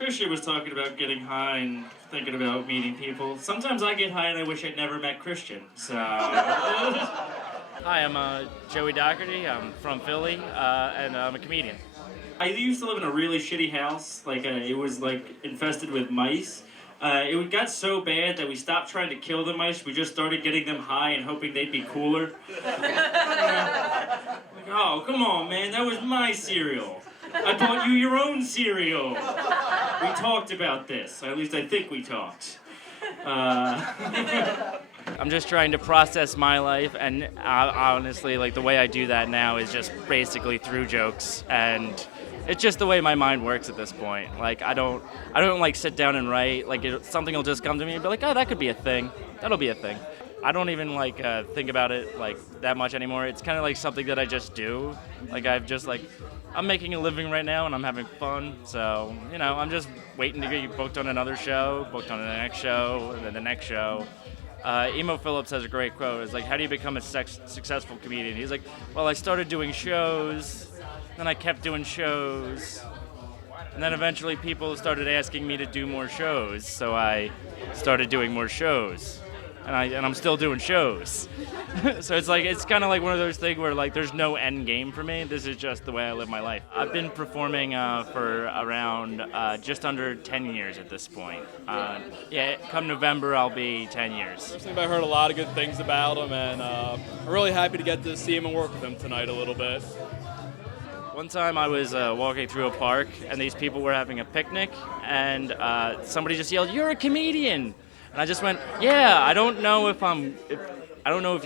Christian was talking about getting high and thinking about meeting people. Sometimes I get high and I wish I'd never met Christian. So. Hi, I'm Joey Dougherty. I'm from Philly, and I'm a comedian. I used to live in a really shitty house. It was infested with mice. It got so bad that we stopped trying to kill the mice. We just started getting them high and hoping they'd be cooler. Oh, come on, man. That was my cereal. I bought you your own cereal. We talked about this. At least I think we talked. I'm just trying to process my life, and honestly, the way I do that now is just basically through jokes, and it's just the way my mind works at this point. I don't sit down and write. Something will just come to me and be like, oh, that could be a thing. That'll be a thing. I don't even think about it that much anymore. It's kind of something that I just do. I'm making a living right now and I'm having fun. So, I'm just waiting to get booked on another show, booked on the next show, and then the next show. Emo Phillips has a great quote. It's how do you become a successful comedian? He's like, well, I started doing shows, then I kept doing shows, and then eventually people started asking me to do more shows, so I started doing more shows. And I'm still doing shows. So it's kind of one of those things where there's no end game for me. This is just the way I live my life. I've been performing for around just under 10 years at this point. Come November I'll be 10 years. Personally, I've heard a lot of good things about him, and I'm really happy to get to see him and work with him tonight a little bit. One time I was walking through a park and these people were having a picnic, and somebody just yelled, "You're a comedian!" And I just went, yeah, I don't know if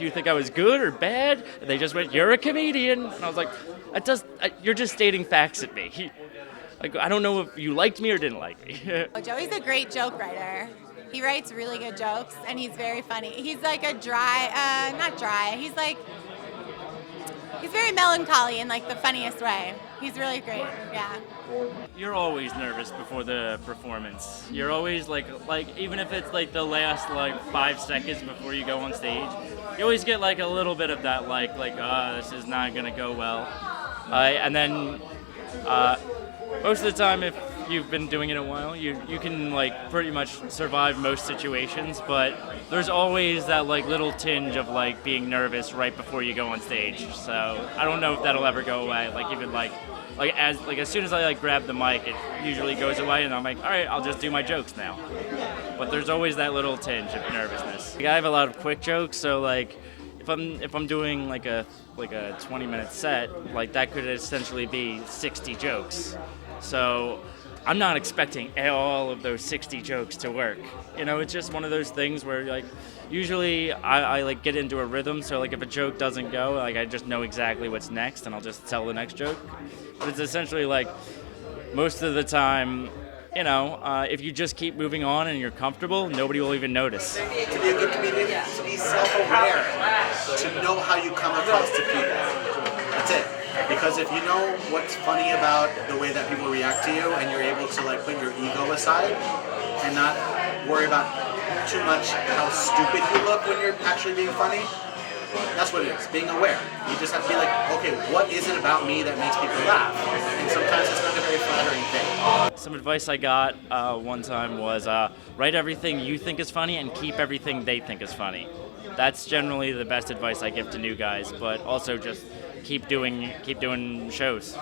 you think I was good or bad. And they just went, "You're a comedian." And I was like, you're just stating facts at me. I don't know if you liked me or didn't like me. Joey's a great joke writer. He writes really good jokes, and he's very funny. He's not dry. He's very melancholy in the funniest way. He's really great, yeah. You're always nervous before the performance. You're always even if it's the last 5 seconds before you go on stage, you always get a little bit of that this is not gonna go well. And then most of the time, if you've been doing it a while, you can pretty much survive most situations, but there's always that little tinge of being nervous right before you go on stage. So I don't know if that'll ever go away. As soon as I grab the mic, it usually goes away, and I'm all right, I'll just do my jokes now. But there's always that little tinge of nervousness. I have a lot of quick jokes, so if I'm doing a 20-minute set, that could essentially be 60 jokes. So I'm not expecting all of those 60 jokes to work. It's just one of those things where usually I get into a rhythm, so if a joke doesn't go, I just know exactly what's next and I'll just tell the next joke. But it's essentially most of the time, if you just keep moving on and you're comfortable, nobody will even notice. To be a good comedian, to be self-aware, to know how you come across to people. That's it. Because if you know what's funny about the way that people react to you, and you're able to put your ego aside and not worry about too much how stupid you look when you're actually being funny, that's what it is, being aware. You just have to be okay, what is it about me that makes people laugh? And sometimes it's not a very flattering thing. Some advice I got one time was write everything you think is funny and keep everything they think is funny. That's generally the best advice I give to new guys, but also just keep doing shows.